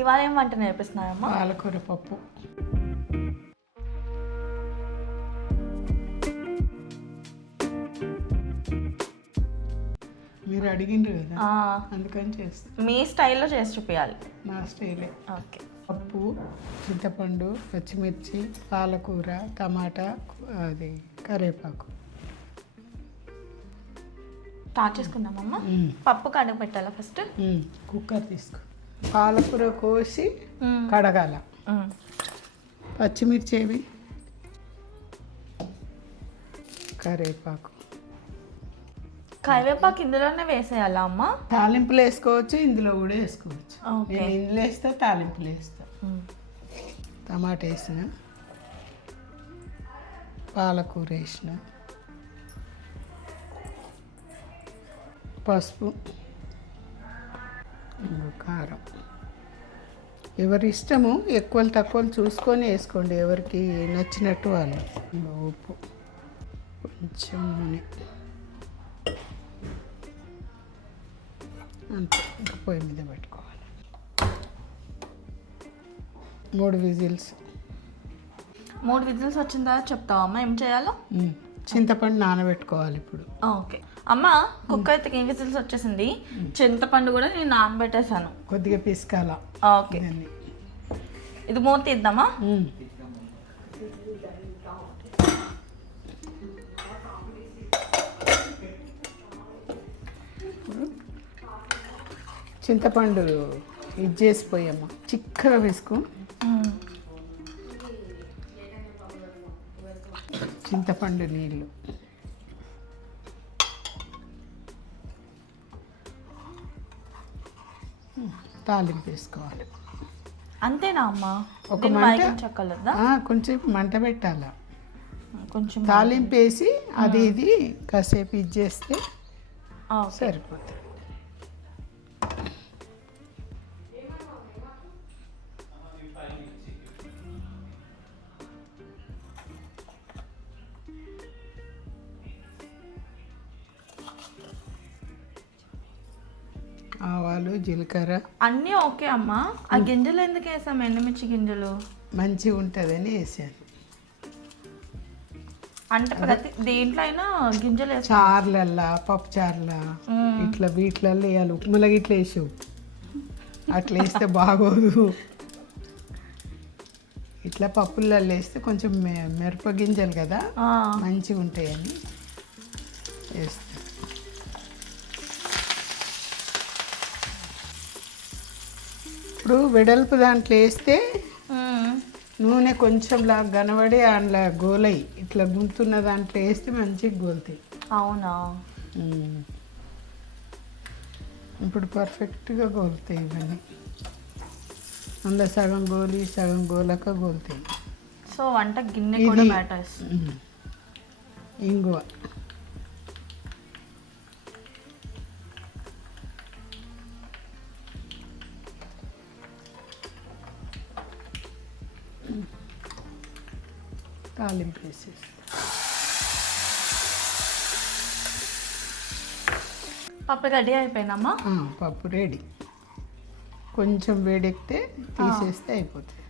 ఇవాళ ఏం వంట నేర్పిస్తున్నారమ్మా? పాలకూర పప్పు. మీరు అడిగిండ్రు కదా, అందుకని చేస్తాను. మీ స్టైల్లో చేసి చూపించాలి. నా స్టైలే. ఓకే. పప్పు, చింతపండు, పచ్చిమిర్చి, పాలకూర, టమాటా, అది కరివేపాకు. స్టార్ట్ చేసుకుందామమ్మా. పప్పు కడుగు పెట్టాలా ఫస్ట్? కుక్కర్ తీసుకో. పాలకూర కోసి కడగాల. పచ్చిమిర్చి ఏవి, కరివేపాకు. కరివేపాకు ఇందులోనే వేసేయాలా అమ్మా? తాలింపులు వేసుకోవచ్చు, ఇందులో కూడా వేసుకోవచ్చు. నేను ఇందులో వేస్తా, తాలింపులు వేస్తా. టమాటా వేసిన, పాలకూర వేసిన, పసుపు, కారం. ఎవరి ఇష్టము, ఎక్కువలు తక్కువలు చూసుకొని వేసుకోండి, ఎవరికి నచ్చినట్టు వాళ్ళు. ఉప్పు, కొంచెం నూనె, అంతే. ఇంకా పొయ్యి మీద పెట్టుకోవాలి. 3 విజిల్స్. 3 విజిల్స్ వచ్చిన తర్వాత చెప్తావా అమ్మ ఏం చేయాలో? చింతపండు నానబెట్టుకోవాలి ఇప్పుడు. ఓకే అమ్మ, కుక్కర్ అయితే 3 విజిల్స్ వచ్చేసింది. చింతపండు కూడా నేను నానబెట్టేసాను. కొద్దిగా పిసుకాల. ఓకే, ఇది మూత తీద్దామా? చింతపండు ఇది చేసిపోయామ్మా, చిక్కగా వేసుకో. చింతపండు నీళ్ళు, తాలింపు వేసుకోవాలి. అంతేనా అమ్మ? ఒక మంట, చెక్కలేదా? కొంచెం మంట పెట్టాల. కొంచెం తాలింపు వేసి అది ఇది కాసేపు ఇది చేస్తే సరిపోతుంది. ఆవాలు, జీలకర్ర అన్నీ ఓకే అమ్మా. ఆ గింజలు ఎందుకు వేసాం? ఎండుమిర్చి గింజలు మంచిగా ఉంటుందని వేసాను. అంటే ప్రతి దేంట్లో అయినా గింజలు వేసాం. చార్లల్లా, పప్పు చార్లా, ఇట్లా వీటిలల్లో వేయాలి. ఉప్మాలో ఇట్లా వేసావు, అట్లా వేస్తే బాగోదు. ఇట్లా పప్పులలో వేస్తే కొంచెం మిరప గింజలు కదా, మంచిగా ఉంటాయని వేస్తాను. ఇప్పుడు వెడల్పు దాంట్లో వేస్తే నూనె కొంచెంలా కనబడి అందులో గోలై ఇట్లా గుంతున్న దాంట్లో వేస్తే మంచిగా గోలుతాయి. అవునా? ఇప్పుడు పర్ఫెక్ట్గా గోలుతాయి ఇవన్నీ. అందులో సగం గోలి సగం గోలక గోలుతాయి. సో వంట గిన్నె కూడా మ్యాటర్స్. ఇంగువ, తాలింపు వేసేసి. పప్పు రెడీ అయిపోయినమ్మా. పప్పు రెడీ. కొంచెం వేడెక్కితే తీసేస్తే అయిపోతుంది.